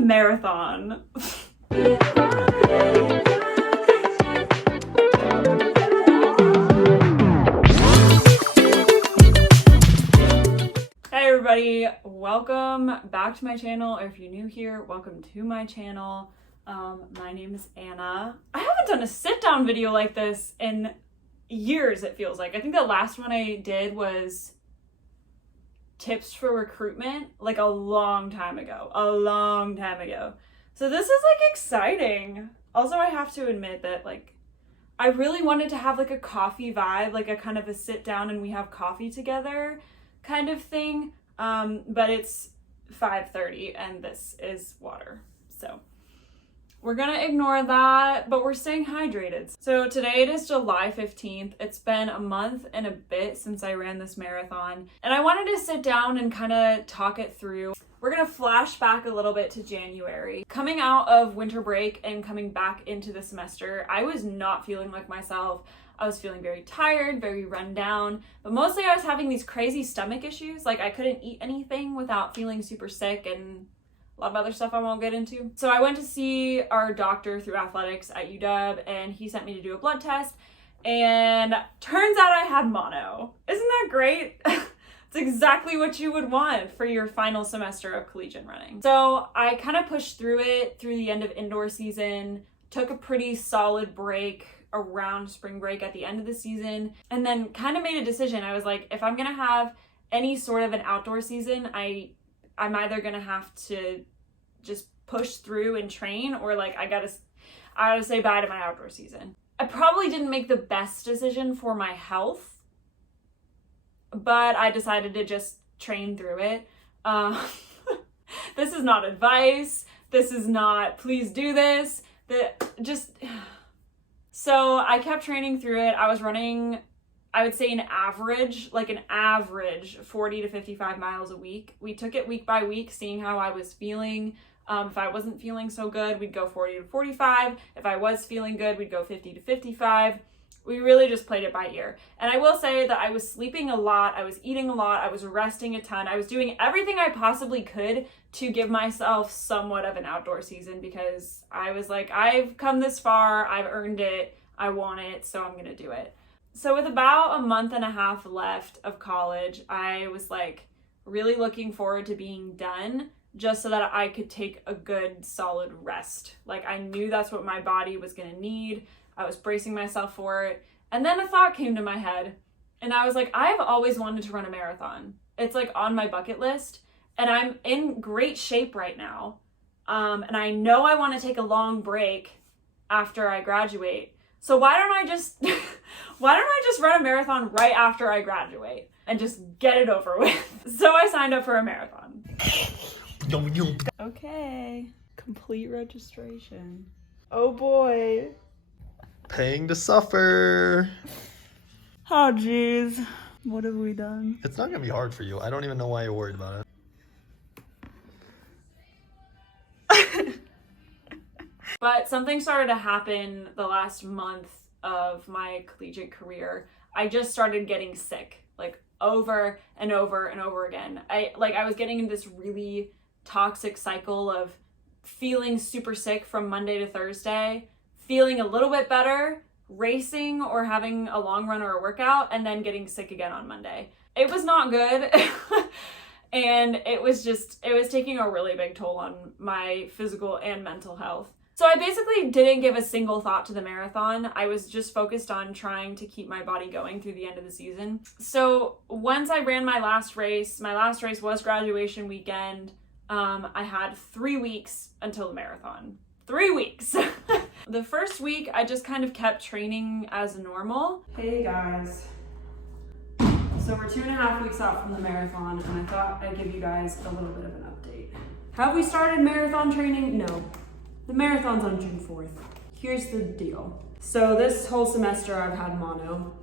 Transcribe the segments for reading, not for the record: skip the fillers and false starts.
a marathon. Hey everybody, welcome back to my channel, or if you're new here, welcome to my channel. My name is Anna. I haven't done a sit-down video like this in years, it feels like. I think the last one I did was tips for recruitment, like a long time ago. So this is like exciting. Also, I have to admit that like I really wanted to have like a coffee vibe, like a kind of a sit down and we have coffee together kind of thing. But it's 5:30 and this is water. So we're gonna ignore that, but we're staying hydrated. So today it is July 15th. It's been a month and a bit since I ran this marathon, and I wanted to sit down and kind of talk it through. We're gonna flash back a little bit to January. Coming out of winter break and coming back into the semester, I was not feeling like myself. I was feeling very tired, very run down, but mostly I was having these crazy stomach issues. Like I couldn't eat anything without feeling super sick and a lot of other stuff I won't get into. So I went to see our doctor through athletics at UW and he sent me to do a blood test, and turns out I had mono. Isn't that great? It's exactly what you would want for your final semester of collegiate running. So I kind of pushed through it through the end of indoor season, took a pretty solid break around spring break at the end of the season, and then kind of made a decision. I was like, if I'm gonna have any sort of an outdoor season, I'm either gonna have to just push through and train, or like I gotta say bye to my outdoor season. I probably didn't make the best decision for my health, but I decided to just train through it. This is not advice. This is not, please do this. So I kept training through it. I was running, I would say an average 40 to 55 miles a week. We took it week by week, seeing how I was feeling. If I wasn't feeling so good, we'd go 40 to 45. If I was feeling good, we'd go 50 to 55. We really just played it by ear. And I will say that I was sleeping a lot. I was eating a lot. I was resting a ton. I was doing everything I possibly could to give myself somewhat of an outdoor season, because I was like, I've come this far. I've earned it. I want it. So I'm going to do it. So with about a month and a half left of college, I was like really looking forward to being done, just so that I could take a good solid rest. Like I knew that's what my body was gonna need. I was bracing myself for it. And then a thought came to my head, and I was like, I've always wanted to run a marathon. It's like on my bucket list, and I'm in great shape right now. And I know I wanna take a long break after I graduate. So why don't I just run a marathon right after I graduate and just get it over with? So I signed up for a marathon. Okay, complete registration. Oh boy. Paying to suffer. Oh geez, what have we done? It's not gonna be hard for you. I don't even know why you're worried about it. But something started to happen the last month of my collegiate career. I just started getting sick, like over and over and over again. I was getting in this really toxic cycle of feeling super sick from Monday to Thursday, feeling a little bit better, racing or having a long run or a workout, and then getting sick again on Monday. It was not good. And it was taking a really big toll on my physical and mental health. So I basically didn't give a single thought to the marathon. I was just focused on trying to keep my body going through the end of the season. So once I ran my last race was graduation weekend. I had 3 weeks until the marathon. 3 weeks. The first week, I just kind of kept training as normal. Hey guys. So we're 2.5 weeks out from the marathon, and I thought I'd give you guys a little bit of an update. Have we started marathon training? No. The marathon's on June 4th. Here's the deal. So this whole semester I've had mono,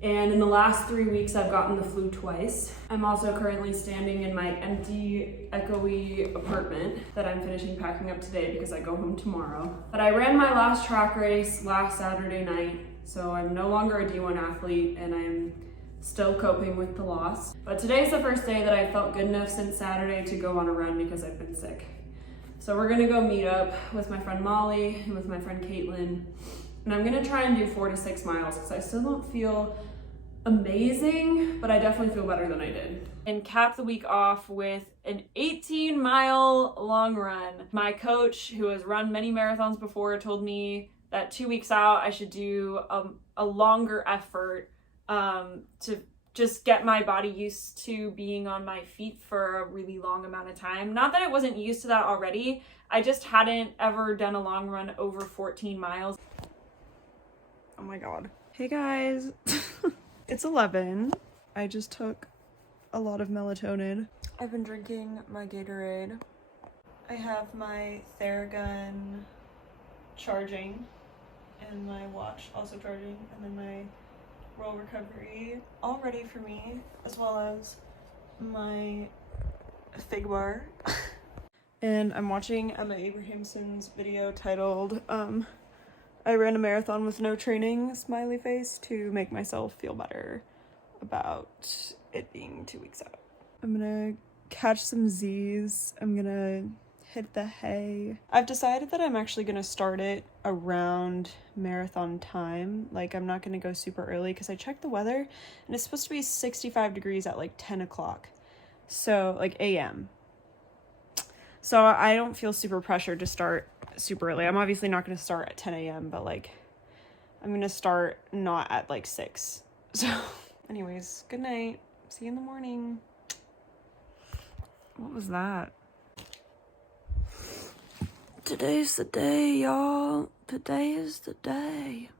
and in the last 3 weeks I've gotten the flu twice. I'm also currently standing in my empty, echoey apartment that I'm finishing packing up today because I go home tomorrow. But I ran my last track race last Saturday night, so I'm no longer a D1 athlete and I'm still coping with the loss. But today's the first day that I felt good enough since Saturday to go on a run because I've been sick. So we're gonna go meet up with my friend Molly and with my friend Caitlin. And I'm gonna try and do 4 to 6 miles because I still don't feel amazing, but I definitely feel better than I did. And cap the week off with an 18-mile long run. My coach, who has run many marathons before, told me that 2 weeks out I should do a longer effort to just get my body used to being on my feet for a really long amount of time. Not that I wasn't used to that already, I just hadn't ever done a long run over 14 miles. Oh my god. Hey guys. It's 11. I just took a lot of melatonin. I've been drinking my Gatorade. I have my Theragun charging and my watch also charging, and then my Roll Recovery all ready for me, as well as my Fig Bar. And I'm watching Emma Abrahamson's video titled I ran a marathon with no training, smiley face, to make myself feel better about it being 2 weeks out. I'm gonna catch some Z's. I'm gonna hit the hay. I've decided that I'm actually gonna start it around marathon time. Like, I'm not gonna go super early because I checked the weather and it's supposed to be 65 degrees at like 10 o'clock. So, like a.m. So I don't feel super pressured to start super early. I'm obviously not going to start at 10 a.m., but like I'm going to start not at like 6. So anyways, good night. See you in the morning. What was that? Today's the day, y'all. Today is the day.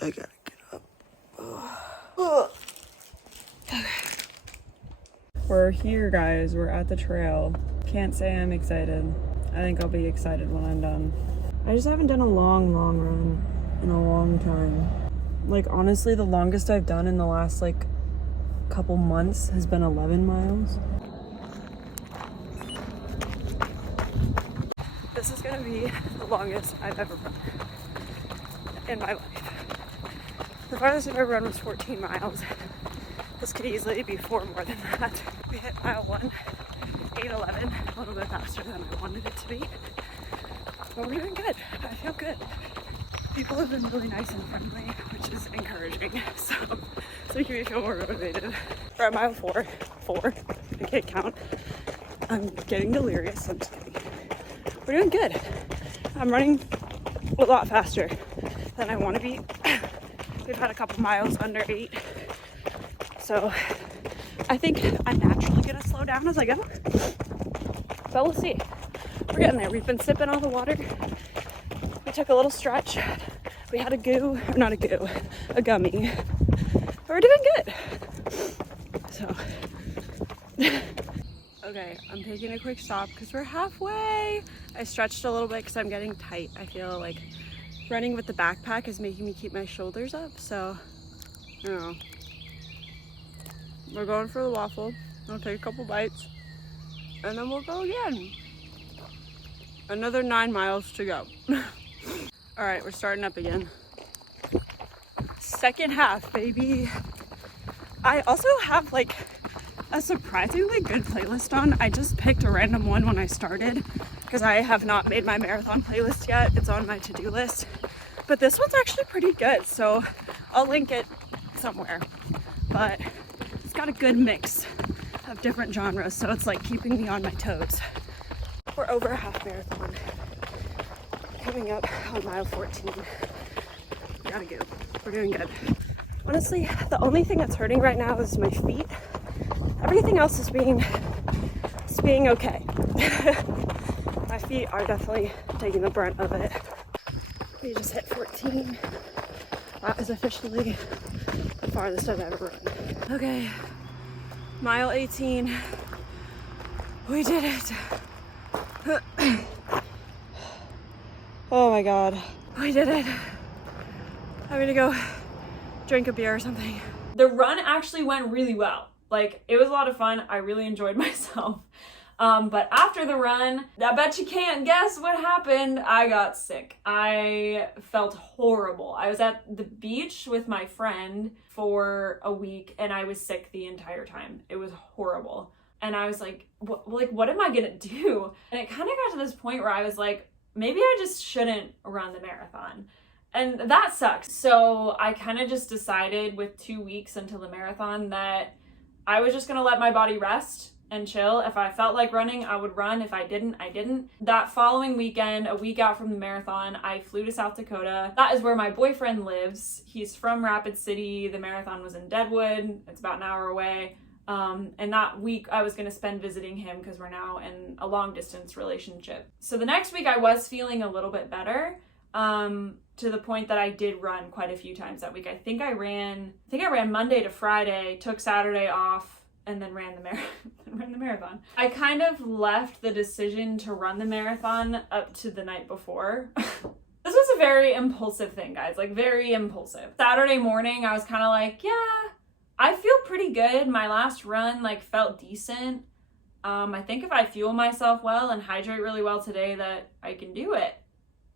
I gotta get up. Ugh. Okay. We're here, guys. We're at the trail. Can't say I'm excited. I think I'll be excited when I'm done. I just haven't done a long run in a long time. Like, honestly, the longest I've done in the last like couple months has been 11 miles. This is gonna be the longest I've ever run in my life. The farthest I've ever run was 14 miles. This could easily be 4 more than that. We hit mile 1. 8:11, a little bit faster than I wanted it to be, but we're doing good. I feel good. People have been really nice and friendly, which is encouraging, so making me feel more motivated. We're at mile 4, I can't count. I'm getting delirious, I'm just kidding. We're doing good. I'm running a lot faster than I want to be. We've had a couple miles under 8, so I think I'm naturally gonna slow down as I go, but we'll see. We're getting there. We've been sipping all the water. We took a little stretch. We had a gummy. But we're doing good. So, okay, I'm taking a quick stop because we're halfway. I stretched a little bit because I'm getting tight. I feel like running with the backpack is making me keep my shoulders up, so, I don't know. We're going for the waffle. I'll take a couple bites and then we'll go again. Another 9 miles to go. All right, we're starting up again. Second half, baby. I also have like a surprisingly good playlist on. I just picked a random one when I started because I have not made my marathon playlist yet. It's on my to-do list, but this one's actually pretty good, so I'll link it somewhere. But it's got a good mix of different genres, so it's like keeping me on my toes. We're over a half marathon. Coming up on mile 14. We gotta go. We're doing good. Honestly, the only thing that's hurting right now is my feet. Everything else is being okay. My feet are definitely taking the brunt of it. We just hit 14. That is officially the farthest I've ever run. Okay, mile 18. We did it. Oh my god, we did it. I'm gonna go drink a beer or something. The run actually went really well. Like, it was a lot of fun. I really enjoyed myself. But after the run, I bet you can't guess what happened. I got sick. I felt horrible. I was at the beach with my friend for a week and I was sick the entire time. It was horrible. And I was like, what am I gonna do? And it kind of got to this point where I was like, maybe I just shouldn't run the marathon. And that sucks. So I kind of just decided with 2 weeks until the marathon that I was just gonna let my body rest and chill. If I felt like running, I would run. If I didn't, I didn't. That following weekend, a week out from the marathon, I flew to South Dakota. That is where my boyfriend lives. He's from Rapid City. The marathon was in Deadwood. It's about an hour away. And that week I was going to spend visiting him because we're now in a long distance relationship. So the next week I was feeling a little bit better, to the point that I did run quite a few times that week. I think I ran Monday to Friday, took Saturday off, and then ran the marathon. I kind of left the decision to run the marathon up to the night before. This was a very impulsive thing, guys, like very impulsive. Saturday morning, I was kind of like, yeah, I feel pretty good. My last run like felt decent. I think if I fuel myself well and hydrate really well today that I can do it.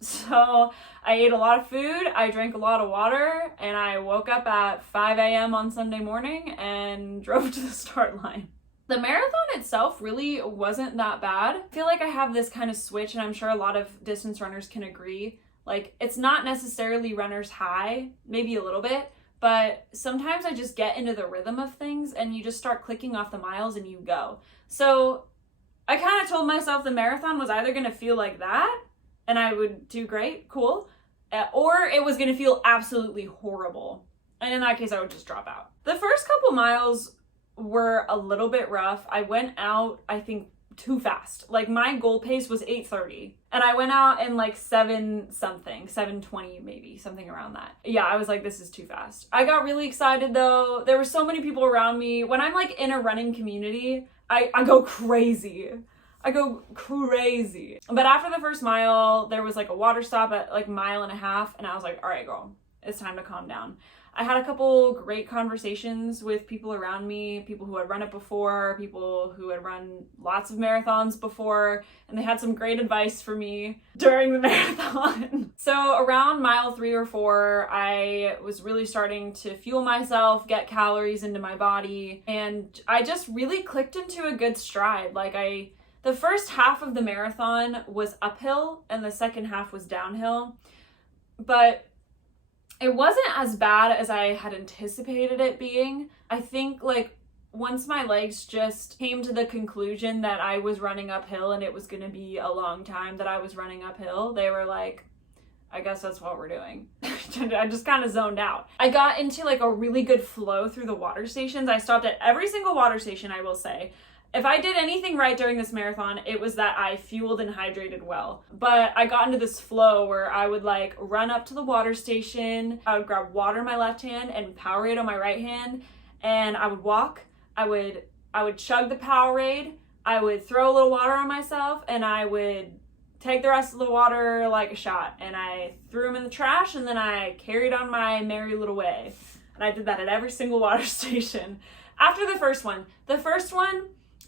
So I ate a lot of food, I drank a lot of water, and I woke up at 5 a.m. on Sunday morning and drove to the start line. The marathon itself really wasn't that bad. I feel like I have this kind of switch, and I'm sure a lot of distance runners can agree. Like, it's not necessarily runner's high, maybe a little bit, but sometimes I just get into the rhythm of things and you just start clicking off the miles and you go. So I kind of told myself the marathon was either going to feel like that and I would do great, cool, or it was going to feel absolutely horrible. And in that case, I would just drop out. The first couple miles were a little bit rough. I went out, I think, too fast. Like, my goal pace was 8:30 and I went out in like 7:20 maybe, something around that. Yeah, I was like, this is too fast. I got really excited though. There were so many people around me. When I'm like in a running community, I go crazy. But after the first mile, there was like a water stop at like 1.5 miles, and I was like, all right, girl, it's time to calm down. I had a couple great conversations with people around me, people who had run it before, people who had run lots of marathons before, and they had some great advice for me during the marathon. So around mile 3 or 4, I was really starting to fuel myself, get calories into my body, and I just really clicked into a good stride. The first half of the marathon was uphill and the second half was downhill, but it wasn't as bad as I had anticipated it being. I think like once my legs just came to the conclusion that I was running uphill and it was going to be a long time that I was running uphill, they were like, I guess that's what we're doing. I just kind of zoned out. I got into like a really good flow through the water stations. I stopped at every single water station, I will say. If I did anything right during this marathon, it was that I fueled and hydrated well. But I got into this flow where I would like run up to the water station, I would grab water in my left hand and Powerade on my right hand, and I would walk, I would chug the Powerade, I would throw a little water on myself, and I would take the rest of the water like a shot, and I threw them in the trash, and then I carried on my merry little way. And I did that at every single water station. After the first one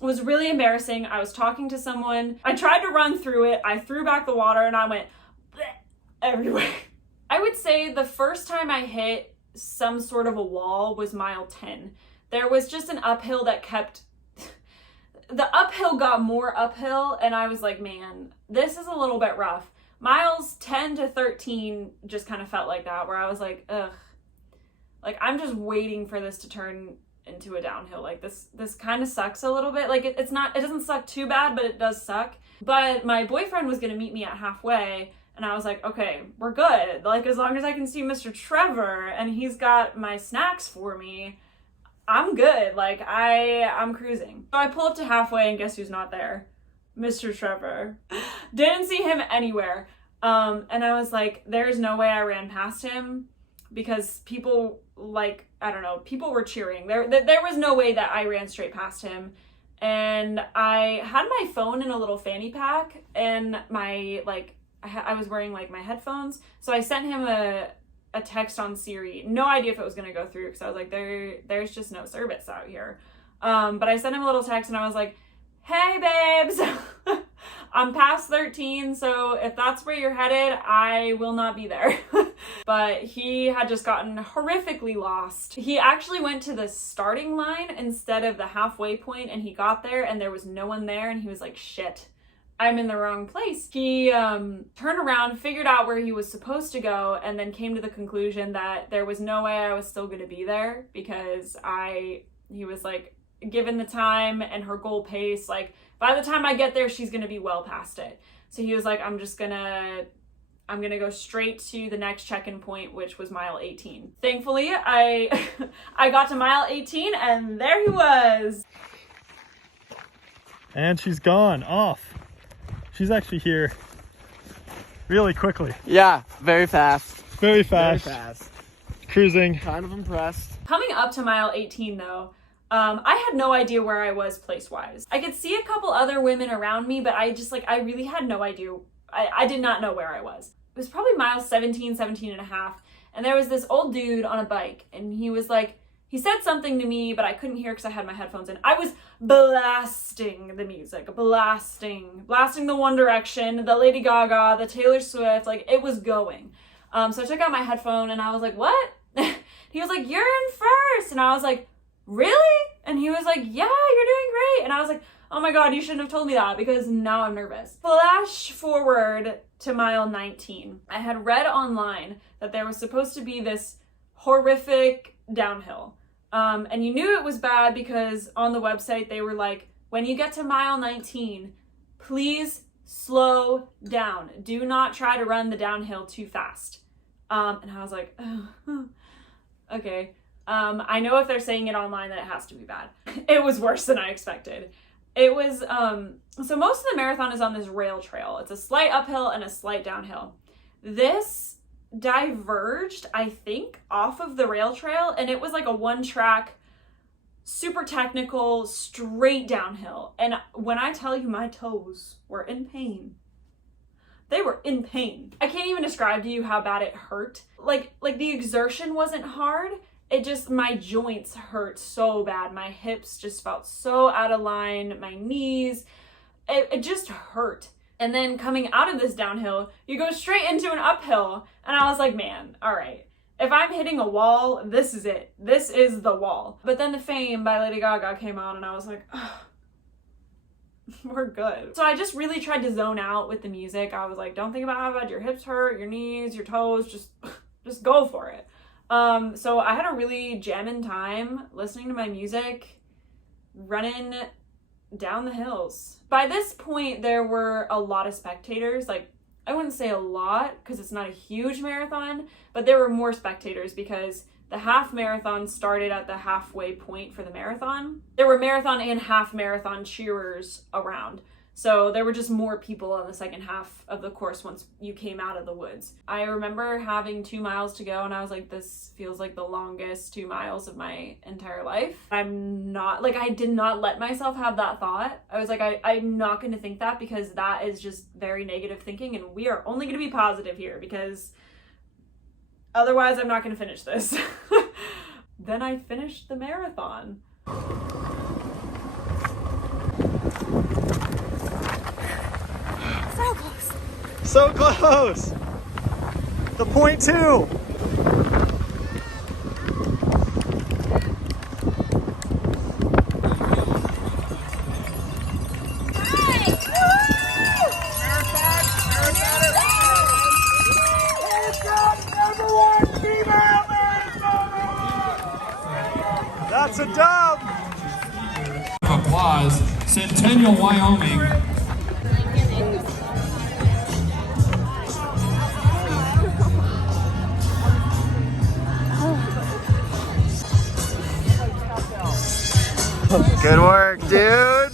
was really embarrassing. I was talking to someone. I tried to run through it. I threw back the water and I went everywhere. I would say the first time I hit some sort of a wall was mile 10. There was just an uphill that the uphill got more uphill and I was like, man, this is a little bit rough. Miles 10 to 13 just kind of felt like that, where I was like, ugh, like I'm just waiting for this to turn into a downhill. Like this kind of sucks a little bit. Like it doesn't suck too bad, but it does suck. But my boyfriend was gonna meet me at halfway and I was like, okay, we're good. Like as long as I can see Mr. Trevor and he's got my snacks for me, I'm good. Like I'm cruising. So I pull up to halfway and guess who's not there? Mr. Trevor. Didn't see him anywhere. And I was like, there's no way I ran past him, because people, like, I don't know, people were cheering. There was no way that I ran straight past him. And I had my phone in a little fanny pack and my, like, I was wearing, like, my headphones. So I sent him a text on Siri. No idea if it was going to go through, because I was like, there's just no service out here. But I sent him a little text and I was like, hey, babes, I'm past 13, so if that's where you're headed, I will not be there. But he had just gotten horrifically lost. He actually went to the starting line instead of the halfway point, and he got there and there was no one there, and he was like, shit, I'm in the wrong place. He turned around, figured out where he was supposed to go, and then came to the conclusion that there was no way I was still gonna be there because he was like, given the time and her goal pace, like by the time I get there, she's gonna be well past it. So he was like, I'm gonna go straight to the next check-in point, which was mile 18. Thankfully, I got to mile 18 and there he was. And she's gone off. She's actually here really quickly. Yeah, very fast. Very fast. Very fast. Cruising. Kind of impressed. Coming up to mile 18 though, I had no idea where I was place-wise. I could see a couple other women around me, but I really had no idea. I did not know where I was. It was probably mile 17 and a half, and there was this old dude on a bike, and he was like, he said something to me, but I couldn't hear because I had my headphones in. I was blasting the music, blasting the One Direction, the Lady Gaga, the Taylor Swift, like it was going. So I took out my headphone and I was like, what? He was like, you're in first. And I was like, really? And he was like, yeah, you're doing great. And I was like, oh my God, you shouldn't have told me that because now I'm nervous. Flash forward to mile 19. I had read online that there was supposed to be this horrific downhill. And you knew it was bad because on the website they were like, when you get to mile 19, please slow down. Do not try to run the downhill too fast. And I was like, oh, okay. I know if they're saying it online that it has to be bad. It was worse than I expected. It was, so most of the marathon is on this rail trail. It's a slight uphill and a slight downhill. This diverged, I think, off of the rail trail, and it was like a one-track, super technical, straight downhill. And when I tell you my toes were in pain, they were in pain. I can't even describe to you how bad it hurt. Like the exertion wasn't hard. It just, my joints hurt so bad. My hips just felt so out of line. My knees, it just hurt. And then coming out of this downhill, you go straight into an uphill. And I was like, man, all right. If I'm hitting a wall, this is it. This is the wall. But then the Fame by Lady Gaga came on and I was like, oh, we're good. So I just really tried to zone out with the music. I was like, don't think about how bad your hips hurt, your knees, your toes, just go for it. So I had a really jamming time listening to my music, running down the hills. By this point, there were a lot of spectators. Like, I wouldn't say a lot because it's not a huge marathon, but there were more spectators because the half marathon started at the halfway point for the marathon. There were marathon and half marathon cheerers around. So there were just more people on the second half of the course once you came out of the woods. I remember having 2 miles to go and I was like, this feels like the longest 2 miles of my entire life. I'm not, like, I did not let myself have that thought. I was like, I'm not going to think that because that is just very negative thinking and we are only going to be positive here because otherwise I'm not going to finish this. Then I finished the marathon. So close. So close. The point 2. That's a dub. Applause, Centennial, Wyoming. Good work, dude.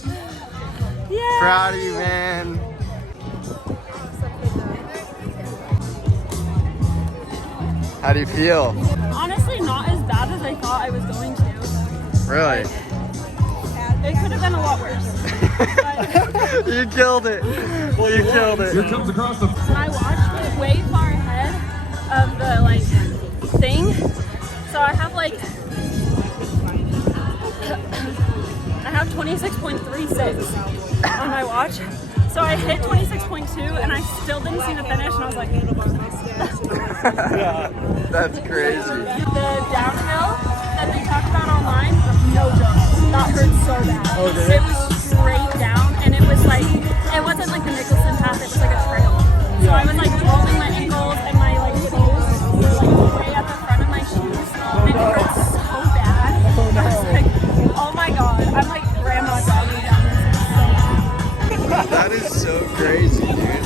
Yeah. Proud of you, man. How do you feel? Honestly, not as bad as I thought I was going to. Really? It could have been a lot worse. You killed it. Well, you killed it. Here comes across the... My watch was way far ahead of the thing. So I have I have 26.36 on my watch. So I hit 26.2 and I still didn't see the finish and I was like, That's crazy. the downhill that they talked about online, no joke, that hurt so bad. Oh, did It was straight down and it was like, it wasn't like the Mickelson path, it was like a trail. So I was like rolling my ankles and my like toes were like way at the front of my shoes and it hurt so bad. I was like, oh my god, I'm like grandma jogging down this. That is so crazy, dude.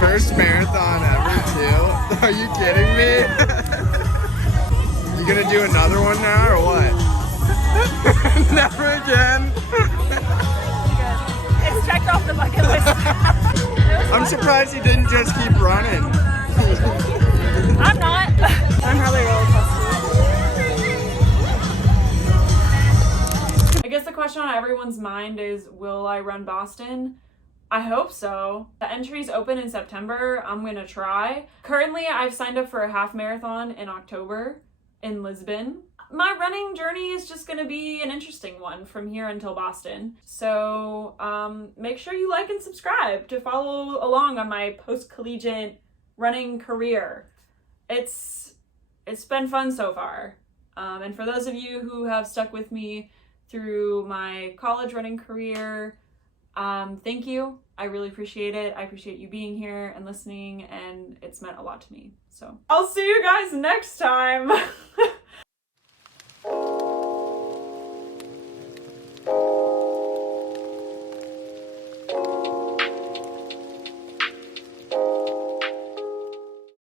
First marathon ever, too. Are you kidding me? You gonna do another one now, or what? Never again. It's checked off the bucket list. I'm surprised you didn't just keep running. I'm not. I'm probably really close. I guess the question on everyone's mind is, will I run Boston? I hope so. The entry's open in September. I'm gonna try. Currently, I've signed up for a half marathon in October in Lisbon. My running journey is just gonna be an interesting one from here until Boston. So make sure you like and subscribe to follow along on my post-collegiate running career. It's been fun so far. And for those of you who have stuck with me through my college running career, thank you. I really appreciate it. I appreciate you being here and listening, and it's meant a lot to me. So I'll see you guys next time.